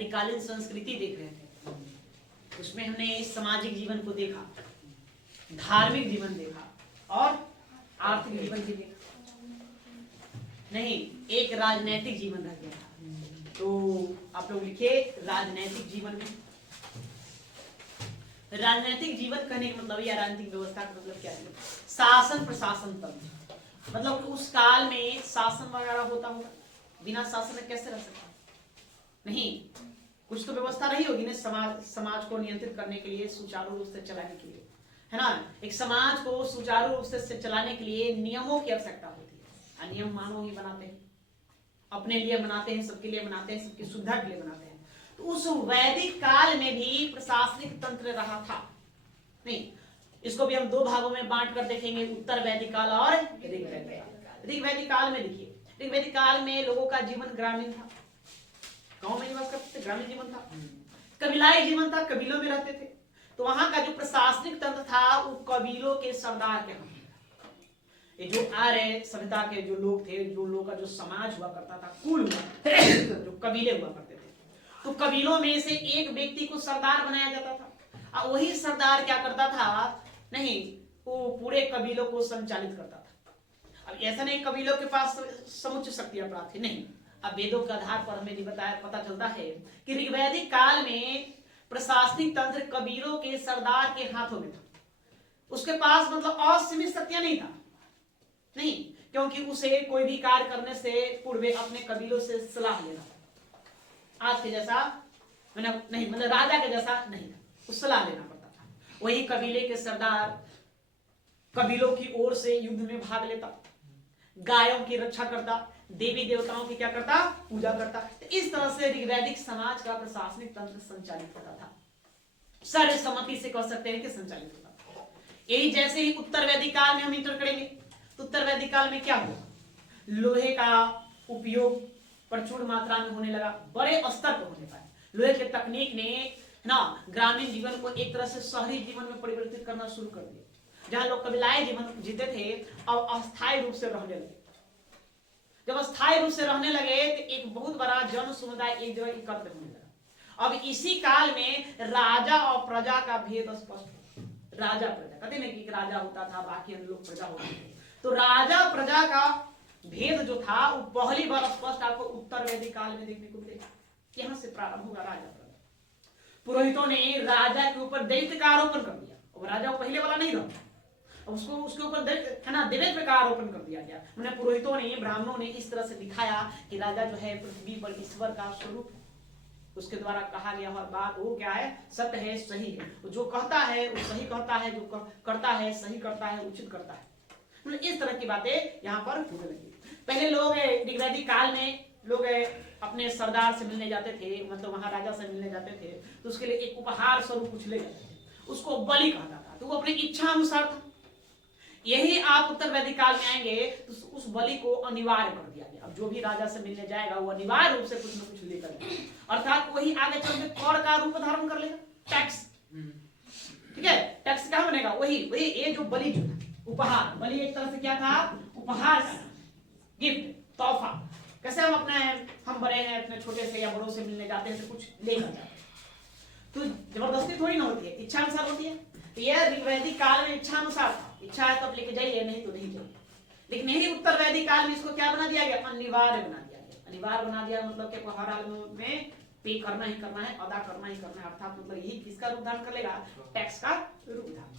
वैदिककालीन संस्कृति देख रहे थे। उसमें हमने सामाजिक जीवन को देखा, धार्मिक जीवन देखा और आर्थिक जीवन भी देखा। नहीं, एक राजनैतिक जीवन रह गया था। तो आप लोग लिखे राजनैतिक जीवन में। राजनैतिक जीवन कहने का मतलब या राजनीतिक व्यवस्था का मतलब क्या है? शासन प्रशासन तंत्र। मतलब उस काल में शासन वगैरह होता होगा, बिना शासन में कैसे रह सकता? नहीं, कुछ तो व्यवस्था रही होगी ना समाज को नियंत्रित करने के लिए, सुचारू रूप से चलाने के लिए, है ना। एक समाज को सुचारू रूप से चलाने के लिए नियमों की आवश्यकता होती है। नियम मानव ही बनाते हैं, अपने लिए बनाते हैं, सबके लिए बनाते हैं, सबकी सुविधा के लिए बनाते हैं। तो उस वैदिक काल में भी प्रशासनिक तंत्र रहा था। नहीं, इसको भी हम दो भागों में बांट कर देखेंगे, उत्तर वैदिक काल और ऋग वैदिक काल। ऋग वैदिक काल में देखिए, ऋग वैदिक काल में लोगों का जीवन ग्रामीण था, गांव में निवास करते थे, ग्रामीण जीवन था, कबीलाई जीवन था, कबीलों में रहते थे। तो वहां का जो प्रशासनिक तंत्र था वो कबीलों के सरदार के हाथ में था। ये जो आर्य सभ्यता के जो लोग थे, जो लोग का जो समाज हुआ करता था, कुल हुआ जो कबीले हुआ करते थे, तो कबीलों में से एक व्यक्ति को सरदार बनाया जाता था। और वही सरदार क्या करता था? नहीं, वो पूरे कबीलों को संचालित करता था। अब ऐसा नहीं कबीलों के पास समुच्च शक्तियां प्राप्त थी, नहीं। अब वेदों के आधार पर हमें बताया, पता चलता है कि ऋग्वैदिक काल में प्रशासनिक तंत्र कबीलों के सरदार के हाथों में था। उसके पास मतलब असीमित शक्तियां नहीं था, नहीं, क्योंकि उसे कोई भी कार्य करने से पूर्व अपने कबीलों से सलाह लेना था। आज के जैसा नहीं, मतलब राजा के जैसा नहीं था, उस सलाह लेना पड़ता था। वही कबीले के सरदार कबीलों की ओर से युद्ध में भाग लेता, गायों की रक्षा करता, देवी देवताओं की क्या करता? पूजा करता। तो इस तरह से ऋग्वैदिक समाज का प्रशासनिक तंत्र संचालित होता था। सर्वसम्मति से कह सकते हैं कि संचालित होता था। यही जैसे ही उत्तर वैदिक काल में हम इंटर करेंगे, तो उत्तर वैदिक काल में क्या हुआ? लोहे का उपयोग प्रचुर मात्रा में होने लगा, बड़े स्तर पर होने लगा। लोहे के तकनीक ने ना ग्रामीण जीवन को एक तरह से शहरी जीवन में परिवर्तित करना शुरू कर दिया। जहां लोग कबीलाई जीवन जीते थे, अब अस्थायी रूप से रहने लगे। जब अस्थायी रूप से रहने लगे तो एक बहुत बड़ा जन समुदाय एक जगह एकत्र होने लगा। अब इसी काल में राजा और प्रजा का भेद स्पष्ट। राजा प्रजा कहते हैं कि राजा होता था, बाकी अन्य लोग प्रजा होते थे। तो राजा प्रजा का भेद जो था वो पहली बार स्पष्ट आपको उत्तर वैदिक काल में देखने को मिलेगा। यहां से प्रारंभ होगा राजा प्रजा। पुरोहितों ने राजा के ऊपर दैत्य का आरोपण कर दिया। अब राजा पहले वाला नहीं रहा, उसको उसके ऊपर है ना देवत्व का आरोपण कर दिया गया। उन्हें पुरोहितों ने, ब्राह्मणों ने इस तरह से दिखाया कि राजा जो है पृथ्वी पर ईश्वर का स्वरूप। उसके द्वारा कहा गया हर बात वो क्या है? सत्य है, सही है। जो कहता है वो सही कहता है, जो करता है सही करता है, उचित करता है। मतलब इस तरह की बातें यहाँ पर होने लगी। पहले लोग ऋग्वैदिक काल में लोग अपने सरदार से मिलने जाते थे, मतलब वहां राजा से मिलने जाते थे, तो उसके लिए एक उपहार स्वरूप कुछ ले जाते थे, उसको बलि कहता था। तो वो अपनी इच्छा अनुसार था। यही आप उत्तर वैदिक काल में आएंगे तो उस बलि को अनिवार्य कर दिया गया। अब जो भी राजा से मिलने जाएगा वो अनिवार्य रूप से कुछ न कुछ लेकर जाएगा, अर्थात वही आगे चल के कर का रूप धारण कर लेगा, टैक्स। ठीक है, टैक्स क्या बनेगा? वही वही ये जो बलि जो था, उपहार। बलि एक तरह से क्या था? उपहार, गिफ्ट, तोहफा। कैसे हम बड़े हैं, अपने छोटे से या बड़ों से मिलने जाते हैं तो कुछ लेकर जाते हैं, तो जबरदस्ती थोड़ी ना होती है, इच्छा अनुसार होती है। तो यह ऋग्वैदिक काल में इच्छा अनुसार था। इच्छा है तो आप लेके जाइए, नहीं तो नहीं जाइए। लेकिन यही उत्तर वैदिक काल में इसको क्या बना दिया गया? अनिवार्य बना दिया गया। अनिवार्य बना दिया मतलब कि हर हाल में पे करना ही करना है, अदा करना ही करना है। अर्थात मतलब यही किसका रूप धारण कर लेगा? टैक्स का रूप धारण।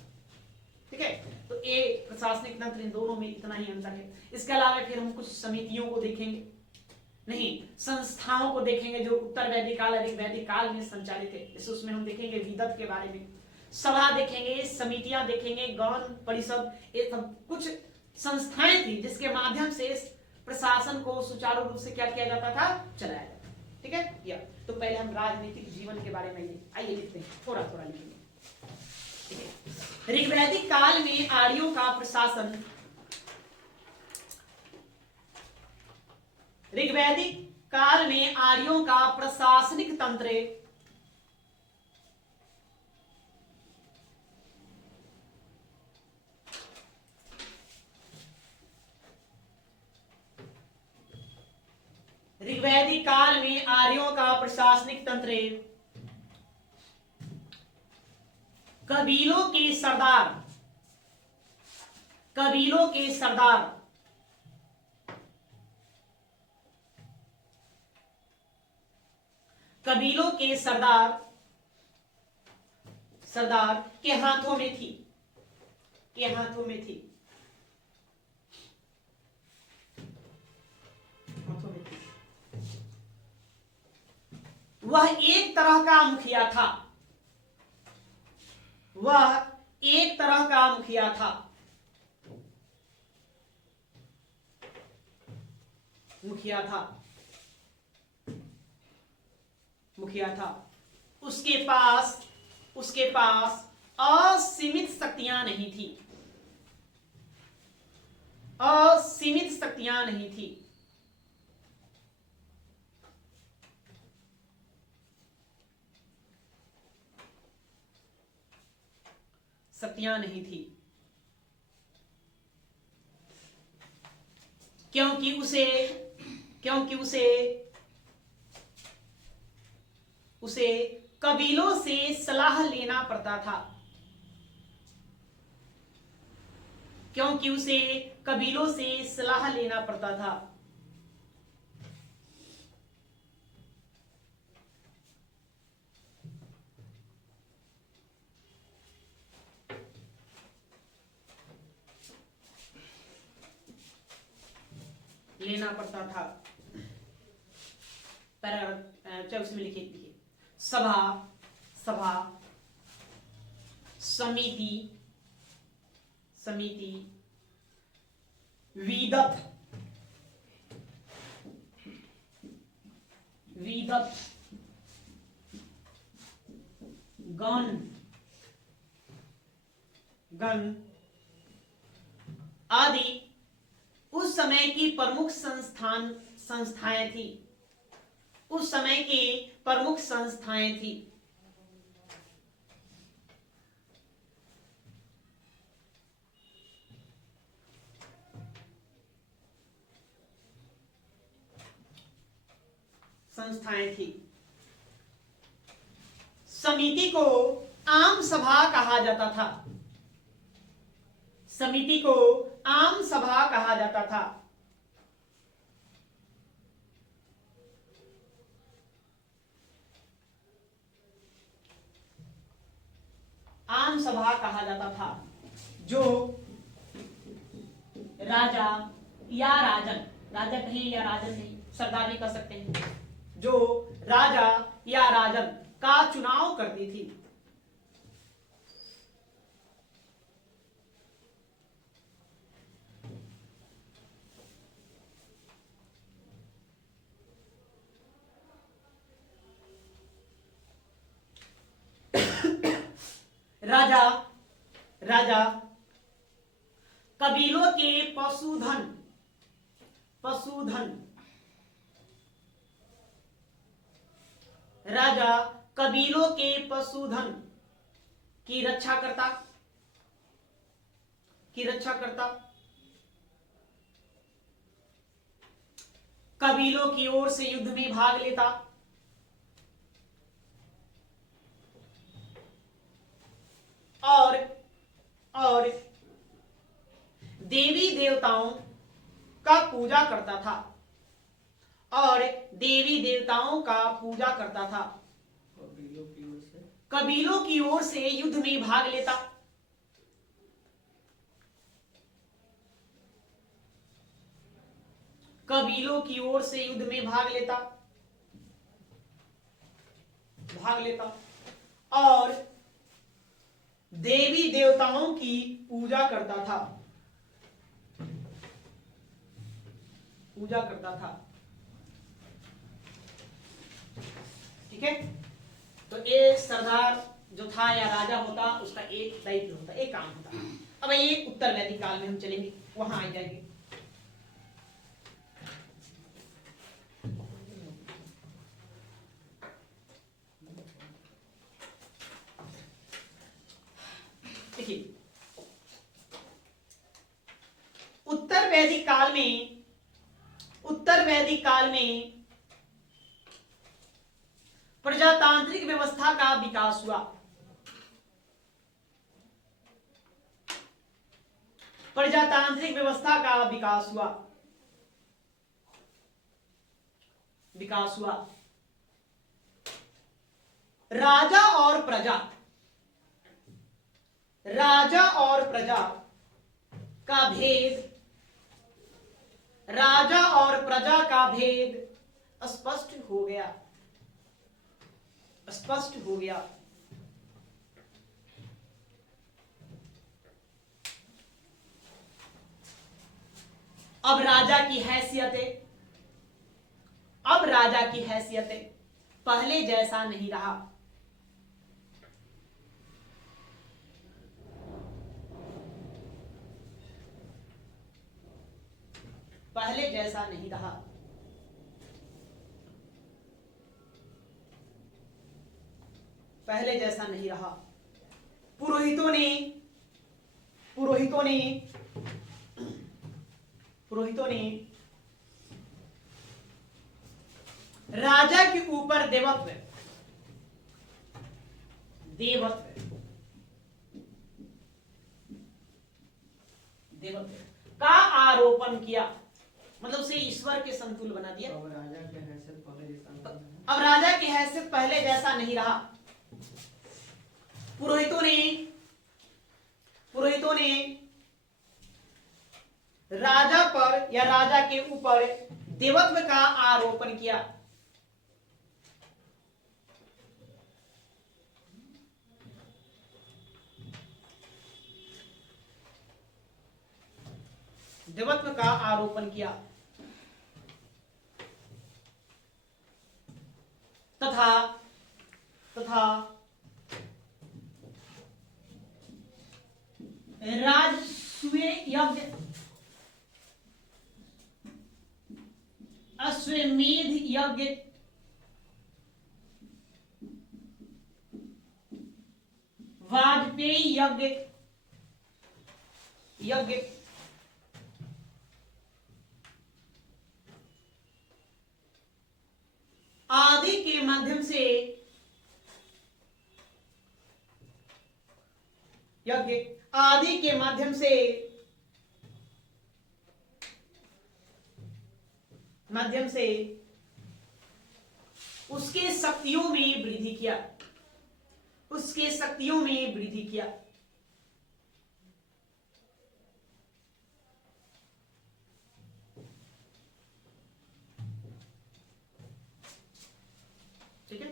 ठीक है, तो ये प्रशासनिक तंत्र, इन दोनों में इतना ही अंतर है। इसके अलावा फिर हम कुछ समितियों को देखेंगे, नहीं संस्थाओं को देखेंगे जो उत्तर वैदिक काल और वैदिक काल में संचालित है। जैसे उसमें हम देखेंगे विदत के बारे में, सभा देखेंगे, समितियां देखेंगे, गौण परिषद, ये सब कुछ संस्थाएं थी जिसके माध्यम से प्रशासन को सुचारू रूप से क्या किया जाता था? चलाया जाता था। ठीक है, या तो पहले हम राजनीतिक जीवन के बारे में आइए लिखते हैं, थोड़ा थोड़ा लिखेंगे। ऋग्वैदिक काल में आर्यों का प्रशासन, ऋग्वैदिक काल में आर्यों का प्रशासनिक तंत्र ऋग्वैदिक वैदिक काल में आर्यों का प्रशासनिक तंत्र कबीलों के सरदार, कबीलों के सरदार कबीलों के सरदार सरदार के हाथों में थी, के हाथों में थी, हाथों में थी। वह एक तरह का मुखिया था, वह एक तरह का मुखिया था, मुखिया था, मुखिया था। उसके पास असीमित शक्तियां नहीं थी, असीमित शक्तियां नहीं थी। शक्तियां नहीं थी क्योंकि उसे कबीलों से सलाह लेना पड़ता था, क्योंकि उसे कबीलों से सलाह लेना पड़ता था। लेना पड़ता था। पैराग्राफ उसमें लिखिए सभा, सभा, समिति, समिति, विदत, विदत, गण, गण आदि उस समय की प्रमुख संस्थाएं थी, उस समय की प्रमुख संस्थाएं थी। संस्थाएं थी। समिति को आम सभा कहा जाता था, समिति को आम सभा कहा जाता था। आम सभा कहा जाता था जो राजा या राजन, राजा कहें या राजन नहीं, सरदार भी कह सकते हैं, जो राजा या राजन का चुनाव करती थी। राजा, राजा कबीलों के पशुधन, पशुधन, राजा कबीलों के पशुधन की रक्षा करता, की रक्षा करता। कबीलों की ओर से युद्ध में भाग लेता, और देवी देवताओं का पूजा करता था, और देवी देवताओं का पूजा करता था। कबीलों की ओर से युद्ध में भाग लेता, कबीलों की ओर से युद्ध में भाग लेता, और देवी देवताओं की पूजा करता था, पूजा करता था। ठीक है, तो एक सरदार जो था या राजा होता, उसका एक दायित्व होता, एक काम होता। अब ये उत्तर वैदिक काल में हम चलेंगे, वहां आ जाएंगे। देखिए, उत्तर वैदिक काल में प्रजातांत्रिक व्यवस्था का विकास हुआ। प्रजातांत्रिक व्यवस्था का विकास हुआ। विकास हुआ। राजा और प्रजा, राजा और प्रजा का भेद, राजा और प्रजा का भेद स्पष्ट हो गया। स्पष्ट हो गया। अब राजा की हैसियतें, अब राजा की हैसियतें पहले जैसा नहीं रहा। पहले जैसा नहीं रहा। पहले जैसा नहीं रहा। पुरोहितों ने पुरोहितों ने पुरोहितों ने राजा के ऊपर देवत्व देवत्व देवत्व का आरोपण किया, मतलब से ईश्वर के संतुल बना दिया। अब राजा के हैसियत पहले जैसा नहीं रहा। अब राजा की हैसियत पहले जैसा नहीं रहा। पुरोहितों ने राजा पर या राजा के ऊपर देवत्व का आरोपण किया। देवत्व का आरोपण किया तथा तथा राजस्व यज्ञ, अश्वमेध यज्ञ, वाजपेयी यज्ञ आदि के माध्यम से यज्ञ आदि के माध्यम से उसके शक्तियों में वृद्धि किया। उसके शक्तियों में वृद्धि किया। ठीक है।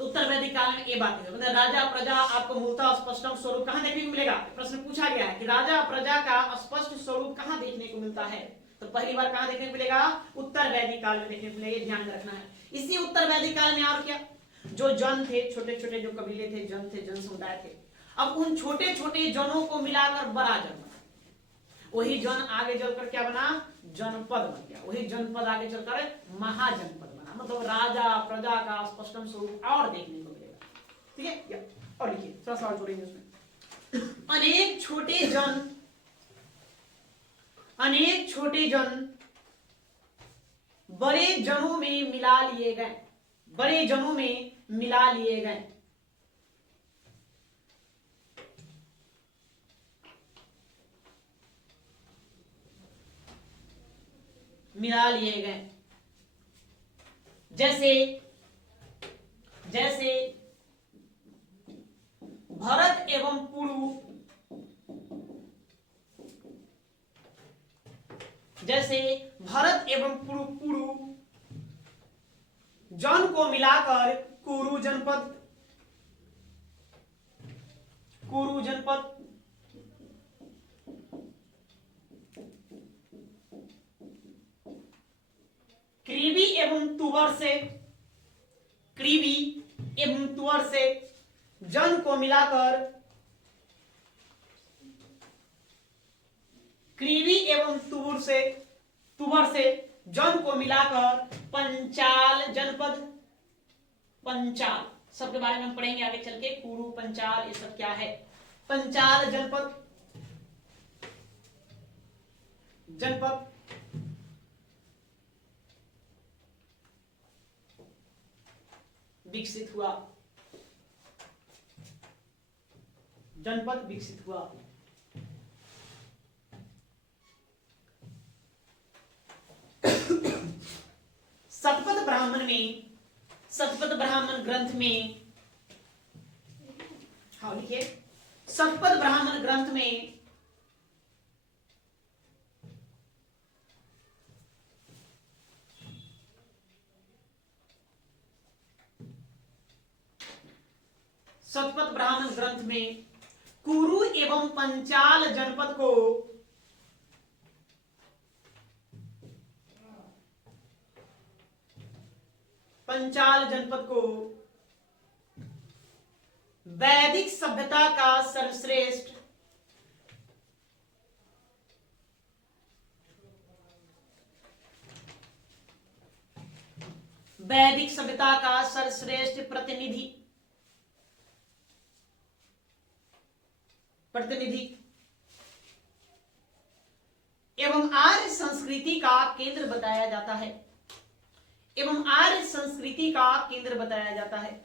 तो उत्तर वैदिक काल में ये बात है, मतलब राजा प्रजा आपको मूलतः स्पष्ट स्वरूप कहां देखने को मिलेगा? प्रश्न पूछा गया है कि राजा प्रजा का स्पष्ट स्वरूप कहां देखने को मिलता है, तो पहली बार कहां देखने को मिलेगा? उत्तर वैदिक काल में देखने को मिलेगा। ध्यान में रखना है। इसी उत्तर वैदिक काल में और क्या, जो जन थे, छोटे छोटे जो कबीले थे, जन थे, जन समुदाय थे, अब उन छोटे छोटे जनों को मिलाकर बड़ा जन बना। वही जन आगे चलकर क्या बना? जनपद बन गया। वही जनपद आगे चलकर महाजनपद बना। मतलब राजा प्रजा का स्पष्टम स्वरूप और देखने को मिलेगा। ठीक है। और लिखिए, थोड़ा सवाल जोड़ेंगे उसमें। अनेक छोटे जन बड़े जनों में मिला लिए गए। बड़े जनों में मिला लिए गए। मिला लिए गए। जैसे भरत एवं पुरु, जैसे भरत एवं पुरु जन को मिलाकर कुरु जनपद क्रीवी एवं तुवर से जन को मिलाकर क्रीवी एवं तुवर से जन को मिलाकर पंचाल जनपद। पंचाल सबके बारे में हम पढ़ेंगे आगे चल के। कुरु, पंचाल, ये सब क्या है? पंचाल जनपद विकसित हुआ, जनपद विकसित हुआ। शतपथ ब्राह्मण में, शतपथ ब्राह्मण ग्रंथ में, हाँ लिखिए, शतपथ ब्राह्मण ग्रंथ में शतपथ ब्राह्मण ग्रंथ में कुरु एवं पंचाल जनपद को वैदिक सभ्यता का सर्वश्रेष्ठ प्रतिनिधि एवं आर्य संस्कृति का केंद्र बताया जाता है, एवं आर्य संस्कृति का केंद्र बताया जाता है।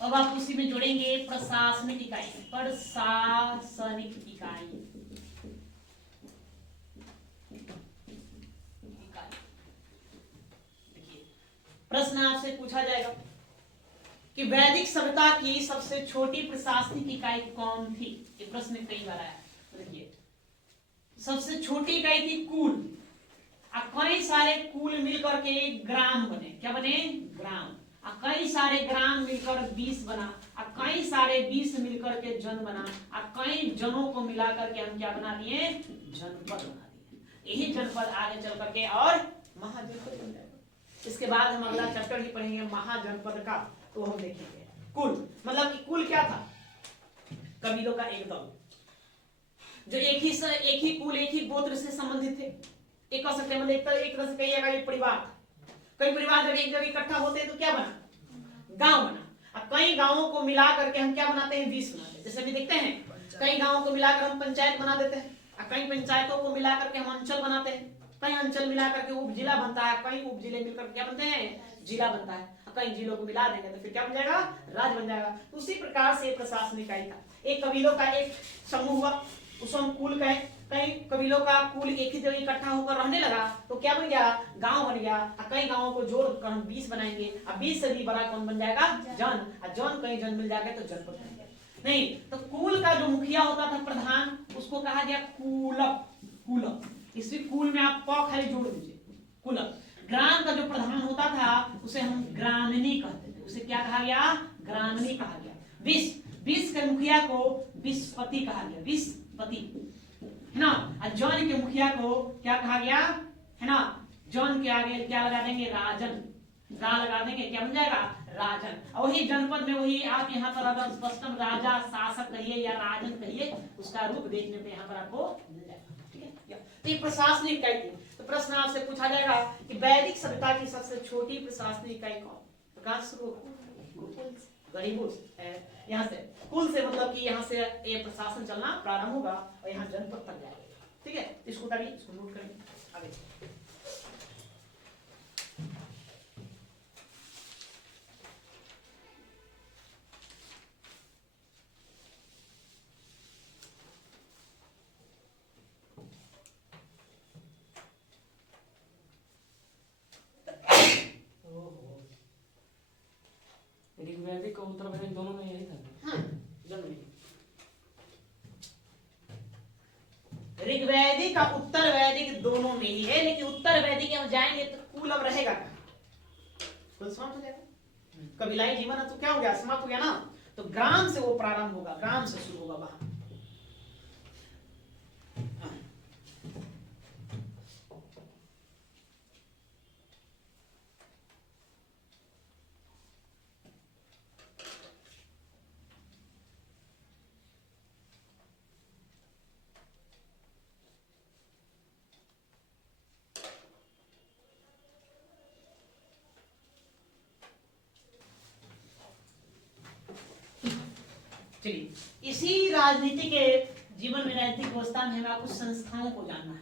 अब आप उसी में जोड़ेंगे प्रशासनिक इकाई, प्रशासनिक इकाई। देखिए प्रश्न आपसे पूछा जाएगा कि वैदिक सभ्यता की सबसे छोटी प्रशासनिक इकाई कौन थी। ये प्रश्न कई बार आया। देखिए सबसे छोटी इकाई थी कुल, कई सारे कुल मिलकर के ग्राम बने। क्या बने? ग्राम। कई सारे ग्राम मिलकर 20 बना, कई सारे 20 मिलकर के जन बना, कई जनों को मिलाकर के हम क्या बना दिए? जनपद बना दिए। यही जनपद आगे चल करके और महाजनपद बन जाएगा। इसके बाद हम अगला चैप्टर ही पढ़ेंगे महाजनपद का। तो हम देखेंगे कुल मतलब कि कुल क्या था? कबीलों का एक दल जो एक ही कुल, एक ही गोत्र से संबंधित थे। एक कह सकते मतलब एक तरह से कहिएगा ये परिवार। कई परिवार जब एक जगह इकट्ठा होते हैं तो क्या बना? गांव बना। अब कई गांवों को मिला करके हम क्या बनाते हैं? 20 बनाते हैं। जैसे अभी देखते हैं कई गांवों को मिलाकर हम पंचायत बना देते हैं, कई पंचायतों को मिला करके हम अंचल बनाते हैं, कई अंचल मिला करके उप जिला बनता है, कई उप जिले मिलकर क्या बनते हैं? जिला बनता है। कई जिलों को मिला देंगे तो फिर क्या बन जाएगा? राज्य बन जाएगा। तो उसी प्रकार से प्रशासनिक इकाई था। एक कबीलों का एक समूह हुआ, उसको हम कुल कहें। कई कबीलों का कुल एक ही जगह इकट्ठा होकर रहने लगा तो क्या बन गया? गांव बन गया। कई गांवों को जोड़कर हम 20 बनाएंगे। अब 20 से भी बड़ा कौन बन जाएगा? जन। और जन कई जन मिल जाएगा तो जनपद बन गया। नहीं तो कुल का जो मुखिया होता था, प्रधान, उसको कहा गया कुलक। कुलक, इसी कुल में आप क खाली जोड़ दीजिए, कुलक। ग्राम का जो प्रधान होता था उसे हम ग्रामनी कहते थे। उसे क्या कहा गया? ग्रामनी कहा गया। 20 के मुखिया को विस्पति कहा गया। विस्पति है ना। और जौन के मुखिया को क्या कहा गया? है ना, जौन के आगे क्या लगा देंगे? राजन। रा लगा देंगे, क्या बन जाएगा? राजन। और वही जनपद में वही आप यहाँ पर अगर स्पष्टम राजा शासक कहिए या राजन कहिए, उसका रूप देखने पे यहाँ पर आपको मिल जाएगा। ठीक है। तो ये प्रशासनिक इकाई थी। तो प्रश्न आपसे पूछा जाएगा कि वैदिक सभ्यता की सबसे छोटी प्रशासनिक इकाई कौन? तो कहाँ शुरू होगा? गरीबों से, यहाँ से कुल से, मतलब कि यहाँ से ये प्रशासन चलना प्रारंभ होगा और यहाँ जनपद तक जाएगा। ठीक है, इसको करिए, इसको नोट करें आगे। ऋग्वैदिक और उत्तर वैदिक दोनों में यही था। हाँ, ऋग्वैदिक और उत्तर वैदिक दोनों में ही है, लेकिन उत्तर वैदिक हम जाएंगे तो कुल अब रहेगा कहाँ? कुल समाप्त हो जाएगा। कबीलाई जीवन तो क्या हो गया? समाप्त हो गया ना। तो ग्राम से वो प्रारंभ होगा, ग्राम से शुरू होगा वहां। चलिए, इसी राजनीति के जीवन में, नैतिक व्यवस्था में हमें कुछ संस्थाओं को जानना है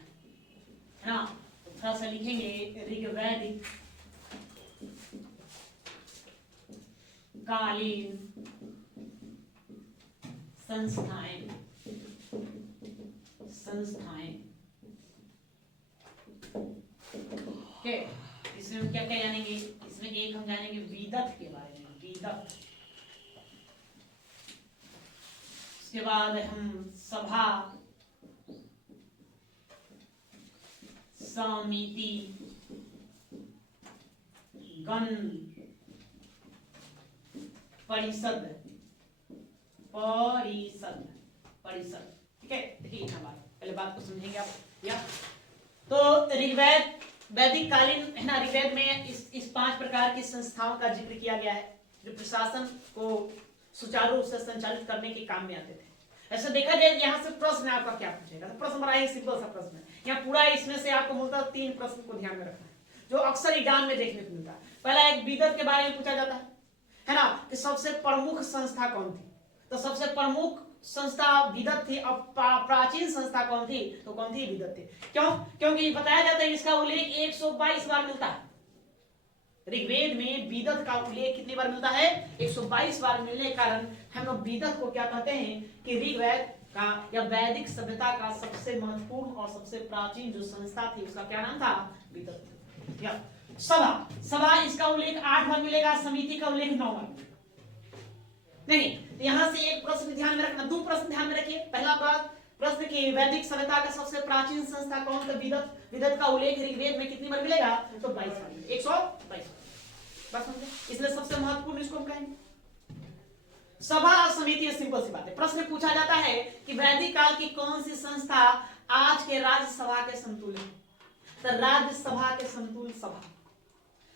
ना। तो थोड़ा सा लिखेंगे ऋग्वैदिक कालीन संस्थाएं। ओके, इसमें हम क्या क्या जानेंगे? इसमें एक हम जानेंगे विदत के बारे में, विदत। उसके बाद हम सभा, समिति, गण, परिषद, परिषद। ठीक है, देखिए यहाँ बात, पहले बात को समझेंगे आप। या तो ऋग्वेद, वैदिक कालीन है ना, ऋग्वेद में इस 5 प्रकार की संस्थाओं का जिक्र किया गया है जो प्रशासन को सुचारू रूप से संचालित करने के काम में आते थे। ऐसा देखा जाए, यहाँ से प्रश्न आपका क्या पूछेगा? तो प्रश्न बड़ा ही सिंपल सा प्रश्न है। यहाँ पूरा इसमें से आपको मूलतः 3 प्रश्न को ध्यान में रखना है जो अक्सर एग्जाम में देखने को मिलता है। पहला एक विदत के बारे में पूछा जाता है ना, कि सबसे प्रमुख संस्था कौन थी? तो सबसे प्रमुख संस्था विदत थी। अब प्राचीन संस्था कौन थी? तो कौन थी? विदत थी। क्यों? क्योंकि बताया जाता है इसका उल्लेख 122 बार मिलता है। ऋग्वेद में विदत का उल्लेख कितनी बार मिलता है? 122 बार मिलने के कारण हम लोग विदत को क्या कहते हैं कि ऋग्वेद का या वैदिक सभ्यता का सबसे महत्वपूर्ण और सबसे प्राचीन जो संस्था थी उसका क्या नाम था? विदत। या सभा, सभा इसका उल्लेख 8 बार मिलेगा, समिति का उल्लेख 9 बार। नहीं, यहां से एक प्रश्न ध्यान में रखना, 2 प्रश्न ध्यान में रखिए। पहला बात प्रश्न की वैदिक सभ्यता का सबसे प्राचीन संस्था कौन? तो विदत। विदत का उल्लेख ऋग्वेद में कितनी बार मिलेगा? तो 22 बार, 122 बात समझे? इसलिए सबसे महत्वपूर्ण इसको हम कहेंगे। सभा और समिति सिंपल सी बात है। प्रश्न पूछा जाता है कि वैदिक काल की कौन सी संस्था आज के राज्यसभा के समतुल्य है? तो राज्यसभा के समतुल्य सभा।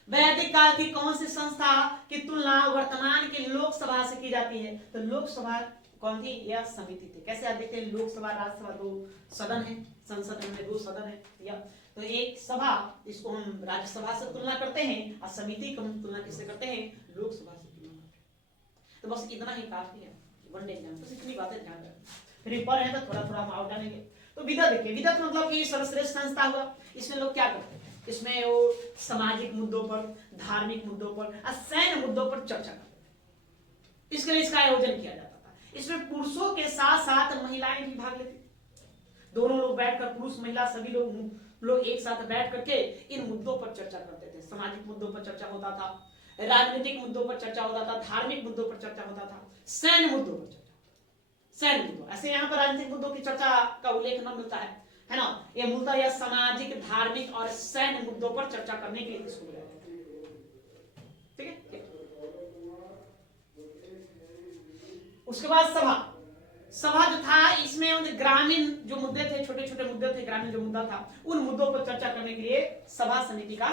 वैदिक काल की कौन सी संस्था की तुलना वर्तमान की लोकसभा से की जाती है? तो लोकसभा कौन थी? यह समिति थी। कैसे आप देखते हैं, लोकसभा राज्यसभा 2 सदन है, संसद में 2 सदन है। या तो एक सभा, इसको हम राज्यसभा से तुलना करते हैं, और समिति को हम तुलना किससे करते हैं? लोकसभा से तुलना करते हैं। तो बस इतना ही काफी है वनडे एग्जाम, बस इतनी बातें ध्यान रखें। फिर ऊपर है तो थोड़ा थोड़ा हम आउट डालेंगे। तो विदत देखिए, विदत मतलब कि सर्वश्रेष्ठ संस्था हुआ। इसमें लोग क्या करते हैं? इसमें वो सामाजिक मुद्दों पर, धार्मिक मुद्दों पर और सैन्य मुद्दों पर चर्चा करते थे। इसके लिए इसका आयोजन किया जाता था। इसमें पुरुषों के साथ साथ महिलाएं भी भाग लेती। दोनों लोग बैठकर, पुरुष महिला सभी लोग एक साथ बैठ करके इन मुद्दों पर चर्चा करते थे। सामाजिक मुद्दों पर चर्चा होता था, राजनीतिक मुद्दों पर चर्चा होता था, धार्मिक मुद्दों पर चर्चा होता था, सैन्य मुद्दों पर चर्चा, सैन्य मुद्दों। ऐसे यहाँ पर राजनीतिक मुद्दों की चर्चा का उल्लेख न मिलता है ना। ये मूलतः यह सामाजिक, धार्मिक और सैन्य मुद्दों पर चर्चा करने के लिए इसको बुलाया जाता है। ठीक है। उसके बाद सभा, सभा जो था इसमें ग्रामीण जो मुद्दे थे, छोटे छोटे मुद्दे थे, ग्रामीण जो मुद्दा था उन मुद्दों पर चर्चा करने के लिए सभा समिति का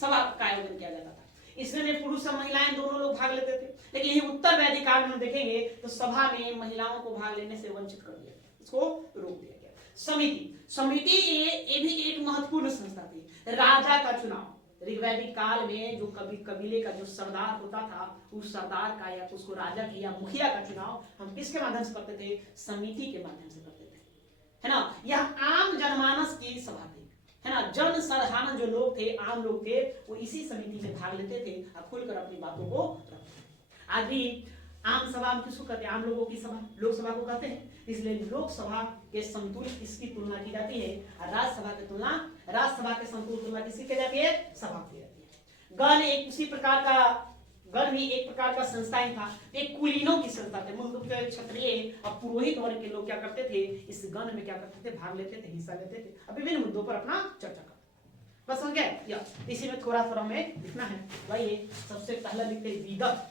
सभा का आयोजन किया जाता था। इसमें पुरुष और महिलाएं दोनों लोग भाग लेते थे। लेकिन ये उत्तर वैदिक काल में देखेंगे तो सभा में महिलाओं को भाग लेने से वंचित कर दिया, इसको रोक दिया गया। समिति, समिति ये भी एक महत्वपूर्ण संस्था थी। राजा का चुनाव, ऋग्वैदिक काल में जो कबीले का जो सरदार होता था, उस सरदार का या उसको राजा की या मुखिया का चुनाव हम किसके माध्यम से करते थे? समिति के माध्यम से करते थे, है ना। यह आम जनमानस की सभा थी, है ना। जन साधारण जो लोग थे, आम लोग थे, वो इसी समिति में भाग लेते थे और खुलकर अपनी बातों को रखते थे। आज भी आम सभा हम किसको कहते हैं? आम लोगों की सभा, लोकसभा को कहते हैं। इसलिए लोकसभा के समतुल्य किसकी तुलना की जाती है? राज्यसभा की तुलना, राज्यसभा के समतुल्य तुलना किसकी की जाती है? सभा की जाती है। गण एक उसी प्रकार का, गण भी एक प्रकार का संस्था ही था। एक कुलीनों की संस्था थे। मूल रूप से क्षत्रिय और पुरोहित वर्ग के लोग क्या करते थे? इस गण में क्या करते थे? भाग लेते थे, हिस्सा लेते थे और विभिन्न मुद्दों पर अपना चर्चा करते थे। बस समझ गए? या इसी में थोड़ा थोड़ा हमें लिखना है। भाई सबसे पहला लिखते हैं विदत।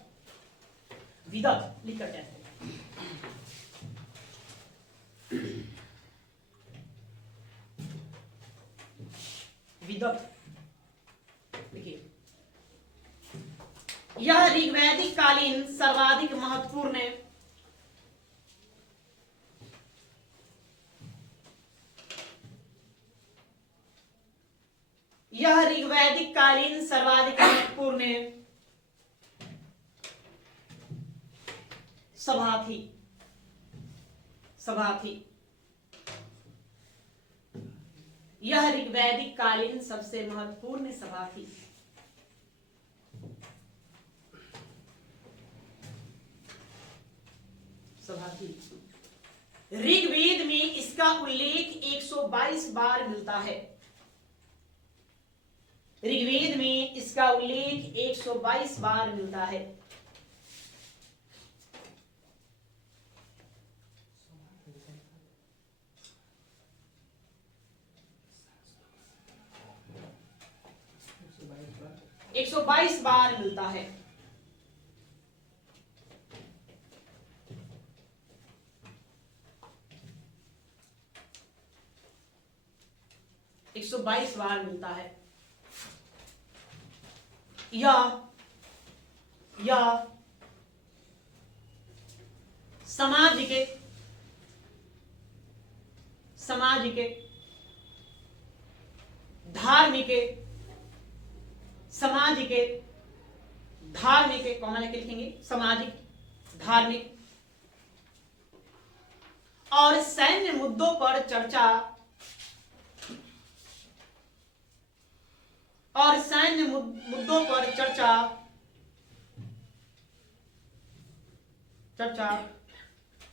विदत लिखकर कैसे? विदत देखिए, यह ऋग्वैदिक कालीन सर्वाधिक महत्वपूर्ण है। यह ऋग्वैदिक कालीन सर्वाधिक महत्वपूर्ण है सभा थी, सभा थी। यह ऋग्वैदिक कालीन सबसे महत्वपूर्ण सभा थी। सभा थी। ऋग्वेद में इसका उल्लेख 122 बार मिलता है। ऋग्वेद में इसका उल्लेख 122 बार मिलता है। एक सौ 122 बार मिलता है। 122 बार मिलता है। या समाज के धार्मिक कॉमा लेके लिखेंगे, सामाजिक, धार्मिक और सैन्य मुद्दों पर चर्चा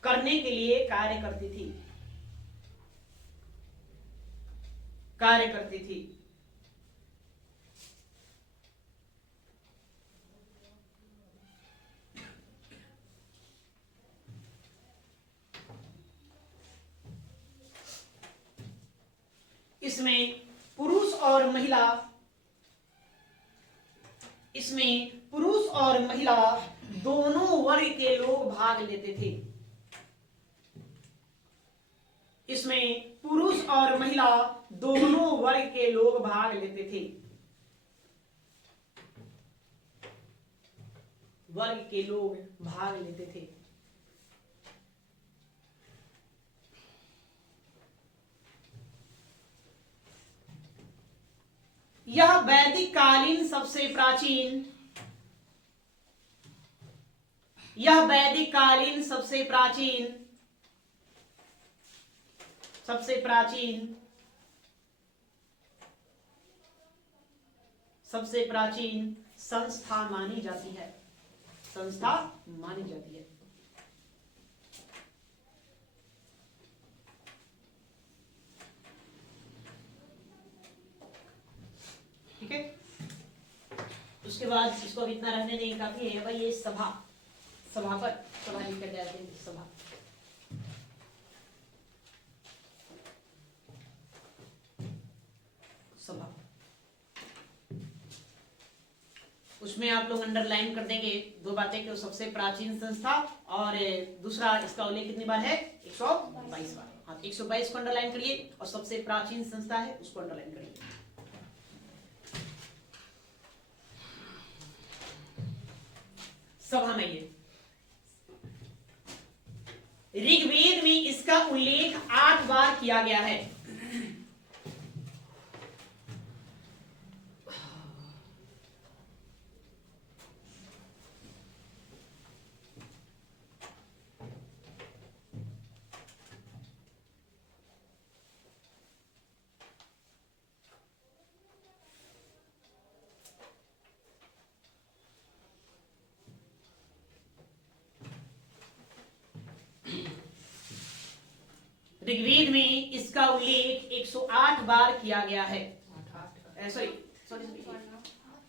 करने के लिए कार्य करती थी। इसमें पुरुष और महिला दोनों वर्ग के लोग भाग लेते थे। इसमें पुरुष और महिला दोनों वर्ग के लोग भाग लेते थे। वर्ग के लोग भाग लेते थे। यह वैदिक कालीन सबसे प्राचीन संस्था मानी जाती है। ठीक है। उसके बाद इसको अब इतना रहने देंगे, काफी है भाई। ये सभा लिखकर जाते हैं। सभा उसमें आप लोग अंडरलाइन कर देंगे दो बातें कि वो सबसे प्राचीन संस्था, और दूसरा इसका उल्लेख कितनी बार है? 122 बार। हाँ, 122 को अंडरलाइन करिए और सबसे प्राचीन संस्था है उसको अंडरलाइन करिए। सभा में ये ऋग्वेद में इसका उल्लेख 8 बार किया गया है। ऋग्वेद में इसका उल्लेख 108 बार किया गया है। Sorry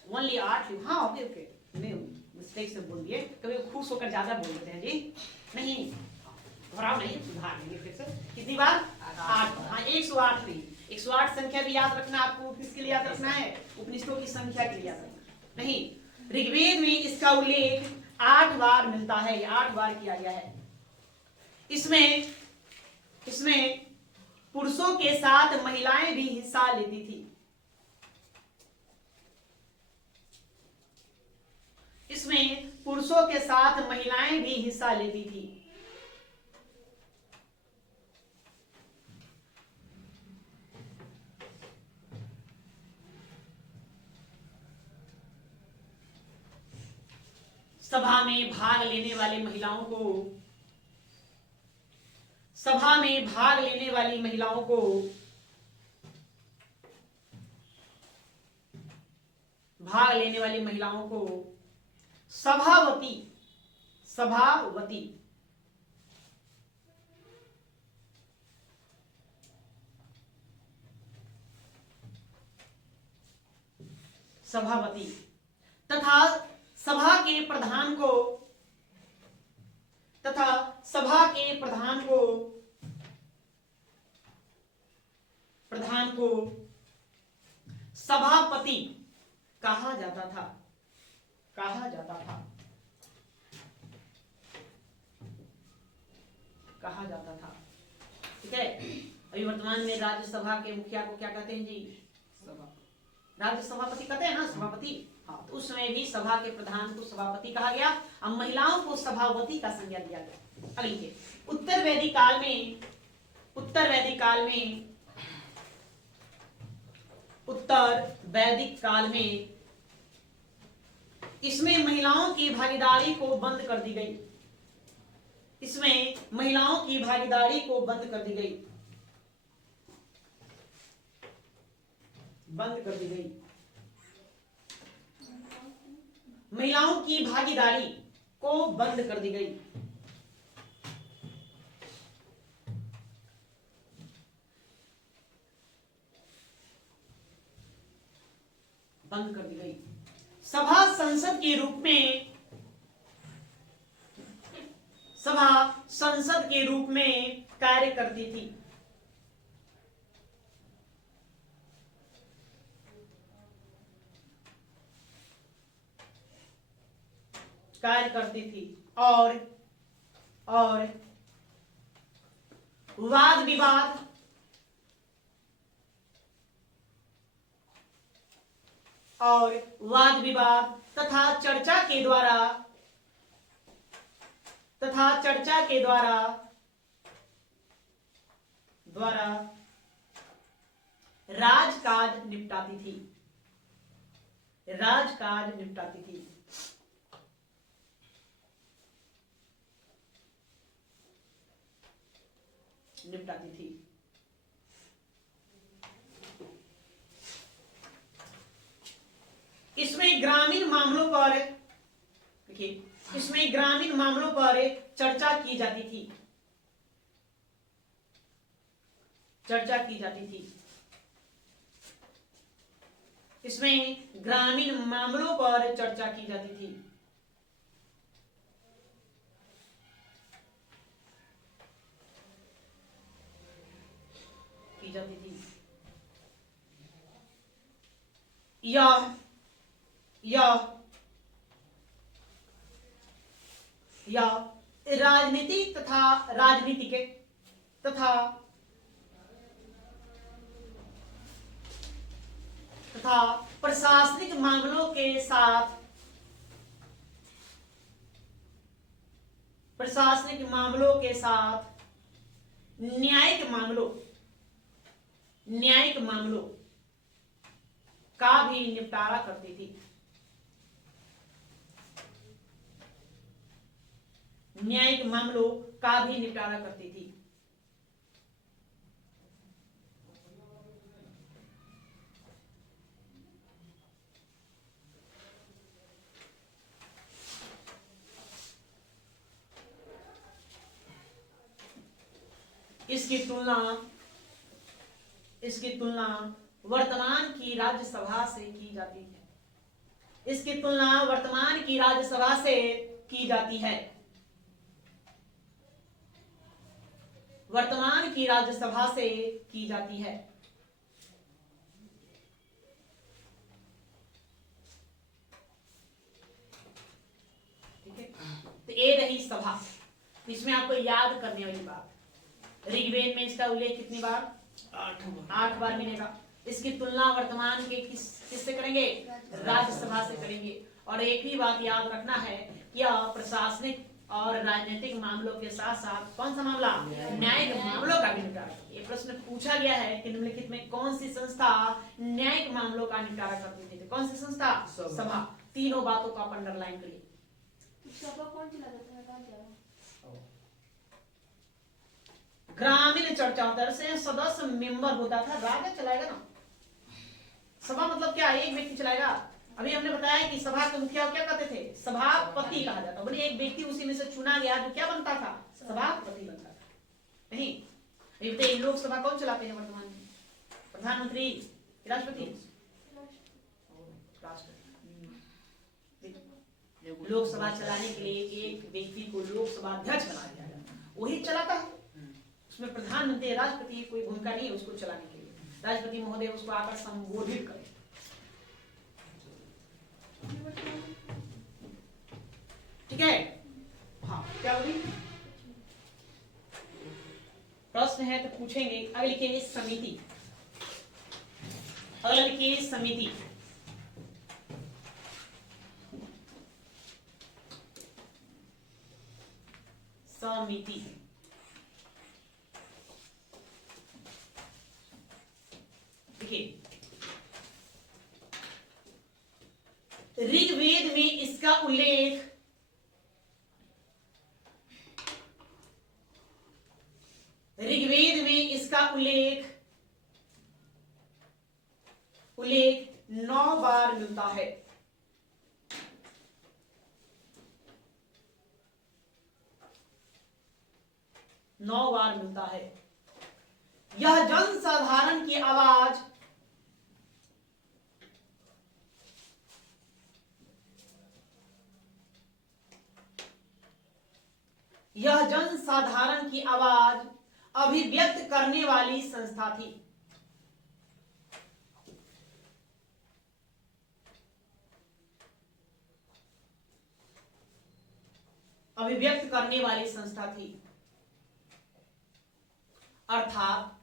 only 8। हाँ ओके मैं मिस्टेक से बोल दिए, कभी खुश होकर ज्यादा बोल देते हैं जी। नहीं घबराओ नहीं, सुधार लेंगे फिर से। कितनी बार? 8 बार। हाँ 108 नहीं, 108 संख्या भी याद रखना आपको। किसके लिए याद रखना है? उपनिषदों की संख्या के लिए याद रखना। नहीं, ऋग्वेद में इसका उल्लेख 8 बार मिलता है। 8 बार किया गया है। इसमें पुरुषों के साथ महिलाएं भी हिस्सा लेती थी। इसमें पुरुषों के साथ महिलाएं भी हिस्सा लेती थी। सभा में भाग लेने वाले महिलाओं को, सभा में भाग लेने वाली महिलाओं को भाग लेने वाली महिलाओं को सभावती, सभावती सभापति तथा सभा के प्रधान को, तथा सभा के प्रधान को, प्रधान को सभापति कहा जाता था, कहा जाता था, कहा जाता था। ठीक है, अभी वर्तमान में राज्यसभा के मुखिया को क्या कहते हैं जी? राज्य सभापति कहते हैं ना, सभापति। हाँ, तो उस समय भी सभा के प्रधान को सभापति कहा गया। अब महिलाओं को सभापति का संज्ञा दिया गया। अगली के उत्तर वैदिक काल में, उत्तर वैदिक काल में, उत्तर वैदिक काल में इसमें महिलाओं की भागीदारी को बंद कर दी गई, इसमें महिलाओं की भागीदारी को बंद कर दी गई, बंद कर दी गई। महिलाओं की भागीदारी को बंद कर दी गई। बंद कर दी गई। सभा संसद के रूप में, सभा संसद के रूप में कार्य करती थी। कार्य करती थी और वाद विवाद, और वाद विवाद तथा चर्चा के द्वारा, तथा चर्चा के द्वारा राजकाज निपटाती थी, राजकाज निपटाती थी। निपटाती थी। इसमें ग्रामीण मामलों पर, देखिए, इसमें ग्रामीण मामलों पर चर्चा की जाती थी, चर्चा की जाती थी। इसमें ग्रामीण मामलों पर चर्चा की जाती थी। की जाती थी। या राजनीतिक तथा राजनीतिक तथा प्रशासनिक मामलों के साथ, प्रशासनिक मामलों के साथ न्यायिक मामलों, न्यायिक मामलों का भी निपटारा करती थी। न्यायिक मामलों का भी निपटारा करती थी। इसकी तुलना वर्तमान की राज्यसभा से की जाती है। इसकी तुलना वर्तमान की राज्यसभा से की जाती है। वर्तमान की राज्यसभा से की जाती है। ठीक है, तो ये रही सभा। इसमें आपको याद करने वाली बात, ऋग्वेद में इसका उल्लेख कितनी बार? 8 बार मिलेगा। इसकी तुलना वर्तमान के किससे करेंगे? राज्यसभा से करेंगे। और एक ही बात याद रखना है कि प्रशासनिक और राजनीतिक मामलों के साथ साथ कौन सा मामला? न्यायिक मामलों का भी निपटारा। ये प्रश्न पूछा गया है कि निम्नलिखित में कौन सी संस्था न्यायिक मामलों का निपटारा करती थी? कौन सी संस्था? सभा। तीनों बातों को आप अंडरलाइन करिए। सभा कौन चलाता था, मैं कहाँ जा रहा हूँ? ग्रामीण चर्चा दर से सदस्य मेंबर होता था, राजा चलाएगा ना। सभा मतलब क्या, एक व्यक्ति चलाएगा। अभी हमने बताया कि सभा के मुखिया क्या कहते थे, सभापति कहा जाता। बोले एक व्यक्ति उसी में से चुना गया जो क्या बनता था, सभापति बनता था। नहीं ये बताइए, लोकसभा कौन चलाते हैं वर्तमान में, प्रधानमंत्री, राष्ट्रपति? लोकसभा चलाने के लिए एक व्यक्ति को लोकसभा अध्यक्ष बना दिया जाता है, वही चलाता है। उसमें प्रधानमंत्री राष्ट्रपति की कोई भूमिका नहीं है उसको चलाने के लिए। राष्ट्रपति महोदय उसको आकर संबोधित करें। ठीक है, हाँ क्या बोली? प्रश्न है तो पूछेंगे। अगले लिखिए समिति, अगला लिखिए समिति। समिति देखिए, ऋग्वेद में इसका उल्लेख ऋग्वेद में इसका उल्लेख 9 बार मिलता है। यह जनसाधारण की आवाज अभिव्यक्त करने वाली संस्था थी। अभिव्यक्त करने वाली संस्था थी। अर्थात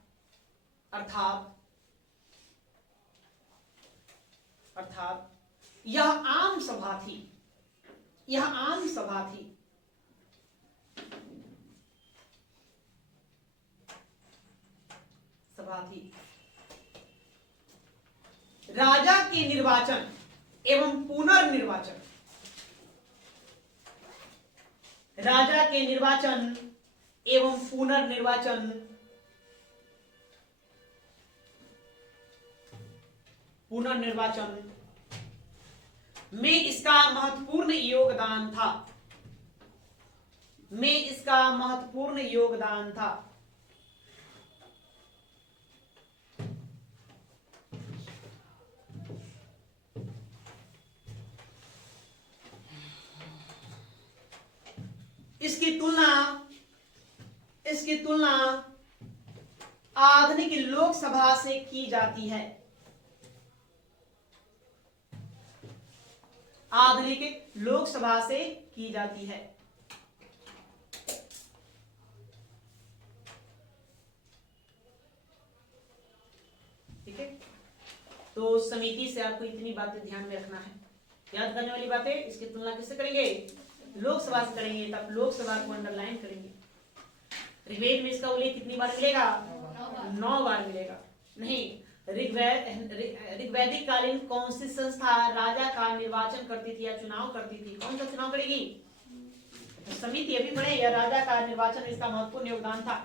यह आम सभा थी। राजा के निर्वाचन एवं पुनर्निर्वाचन, राजा के निर्वाचन एवं पुनर्निर्वाचन में इसका महत्वपूर्ण योगदान था। इसकी तुलना आधुनिक लोकसभा से की जाती है। आधुनिक लोकसभा से की जाती है। ठीक है, तो समिति से आपको इतनी बातें ध्यान में रखना है, याद करने वाली बातें। इसकी तुलना किससे करेंगे, लोकसभा से करेंगे, तब लोकसभा को अंडरलाइन करेंगे। ऋग्वेद में इसका उल्लेख कितनी बार मिलेगा, 9 बार मिलेगा। नहीं, ऋग्वैदिक कालीन कौन सी संस्था राजा का निर्वाचन करती थी या चुनाव करती थी, कौन सा चुनाव करेगी, तो समिति। अभी पढ़े, या राजा का निर्वाचन इसका महत्वपूर्ण योगदान था।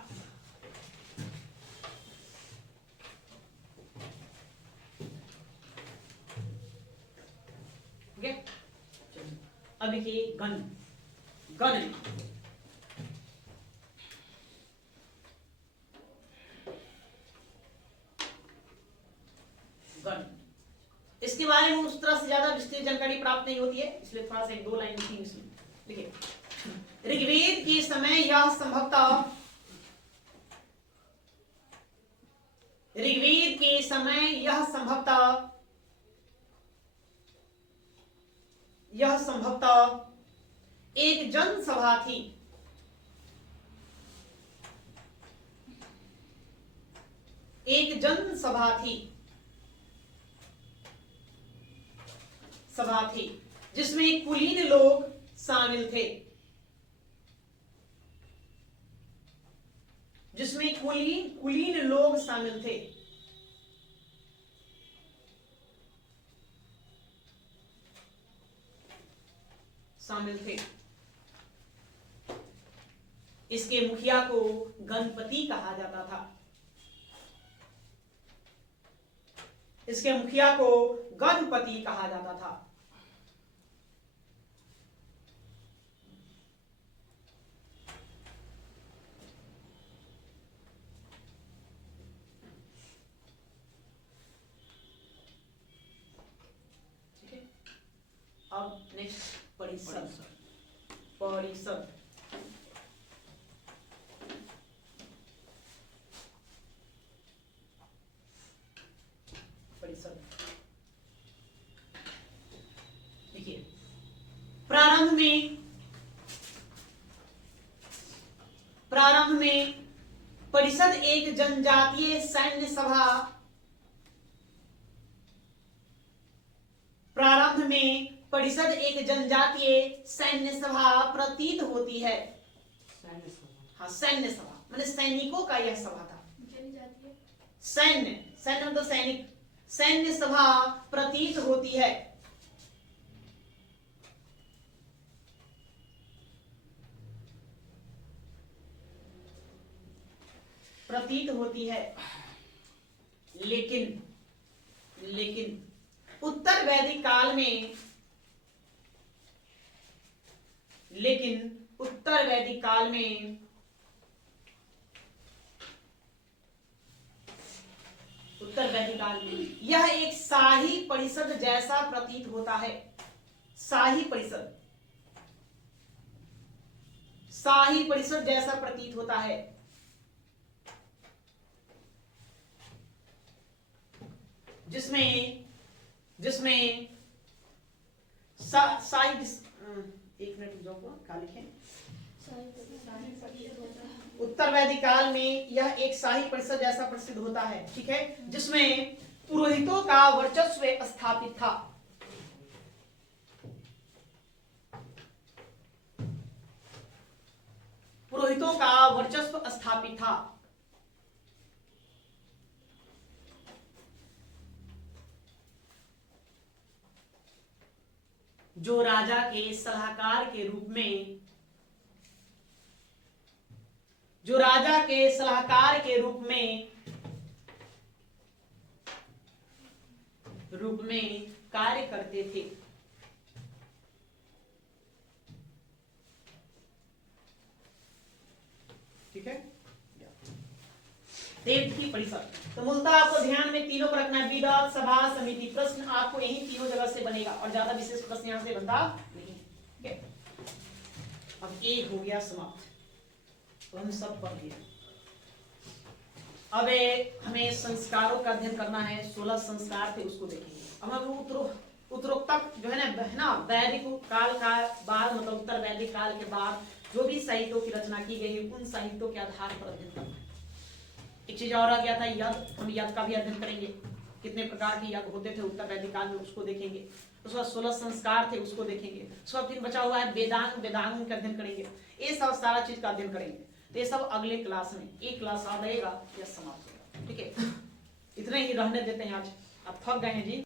ठीक है, अब देखिए गण इसके बारे में उस तरह से ज्यादा विस्तृत जानकारी प्राप्त नहीं होती है, इसलिए थोड़ा सा 1-2 लाइन लिखी इसमें। देखिए, ऋग्वेद के समय यह संभवतः एक जनसभा थी। सभा थी जिसमें कुलीन लोग शामिल थे। इसके मुखिया को गणपति कहा जाता था। इसके मुखिया को गणपति कहा जाता था। ठीक है, अब नेक्स्ट परिषद। परिषद परिषद देखिए, प्रारंभ में परिषद एक जनजातीय सैन्य सभा, प्रारंभ में परिषद एक जनजातीय सैन्य सभा प्रतीत होती है। सैन्य सभा। हाँ, सैन्य सभा मतलब सैनिकों का यह सभा था। जनजातीय सैन्य, सैन्य मतलब सैनिक, सैन्य सभा प्रतीत होती है। प्रतीत होती है, लेकिन उत्तर वैदिक काल में, लेकिन उत्तर वैदिक काल में यह एक शाही परिषद जैसा प्रतीत होता है। शाही परिषद, शाही परिषद जैसा प्रतीत होता है, जिसमें शाही, एक मिनट जो क्या लिखें, उत्तर वैदिक काल में यह एक शाही परिषद जैसा प्रसिद्ध होता है। ठीक है, जिसमें पुरोहितों का वर्चस्व स्थापित था। पुरोहितों का वर्चस्व स्थापित था। जो राजा के सलाहकार के रूप में, जो राजा के सलाहकार के रूप में कार्य करते थे। ठीक है, देव की परिषद। तो मूलतः आपको ध्यान में तीनों को रखना है, विदा, सभा, समिति। प्रश्न आपको यही तीनों जगह से बनेगा और ज्यादा विशेष प्रश्न यहां से बनता नहीं। ठीक है, अब एक हो गया समाप्त, तो हम सब पढ़ लिए। अब हमें संस्कारों का अध्ययन करना है। 16 संस्कार थे, उसको देखेंगे। अब हम उत्तरोत्तर जो है ना वैदिक काल का बाद, मतलब उत्तर वैदिक काल के बाद जो भी साहित्यों की रचना की गई है, उन साहित्यों के आधार पर अध्ययन करना है। एक चीज और आ गया था यज्ञ, हम यज्ञ का भी अध्ययन करेंगे। कितने प्रकार के यज्ञ होते थे उत्तर वैदिक काल में, उसको देखेंगे। उसके बाद 16 संस्कार थे, उसको देखेंगे। उसके बाद 3 बचा हुआ है वेदांग, वेदांग का अध्ययन करेंगे। ये सब सारा चीज का अध्ययन करेंगे। तो ये सब अगले क्लास में, एक क्लास आ रहेगा या समाप्त होगा। ठीक है, इतने ही रहने देते हैं आज। आप थक गए हैं जी।